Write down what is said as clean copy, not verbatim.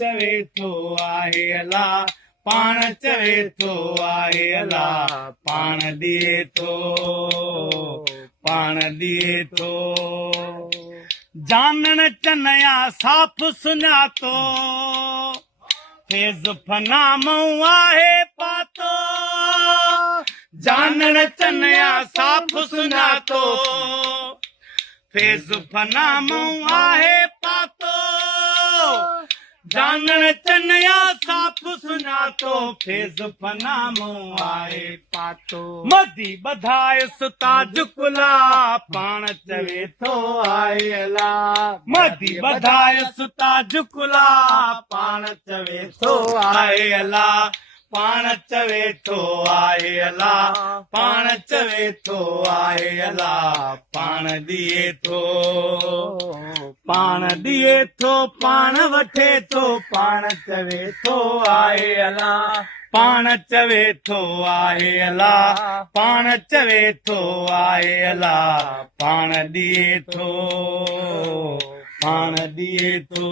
चवे थो आहे अला पाण चवे थो आहे अला पाण ॾिए थो जानण चनया साफ़ सुञातो फेज़ फना मूं आहे पातो जानण चनया साफ़ सुञातो फेज़ फना मूं आहे पातो जानण चनया साफ़ सुञातो फेज़ फना मूं आहे पातो मदी ॿधायुसि ताज कुला पाण चवे थो आहे अला मदी ॿधायुसि ताज कुला पाण चवे थो आहे अला पाण चवे थो आहे अला पाण चवे थो आहे अला पाण ॾिए थो पाण वठे थो पाण चवे थो आहे अला पाण चवे थो आहे अला पाण चवे थो आहे अला पाण ॾिए थो पाण ॾिए थो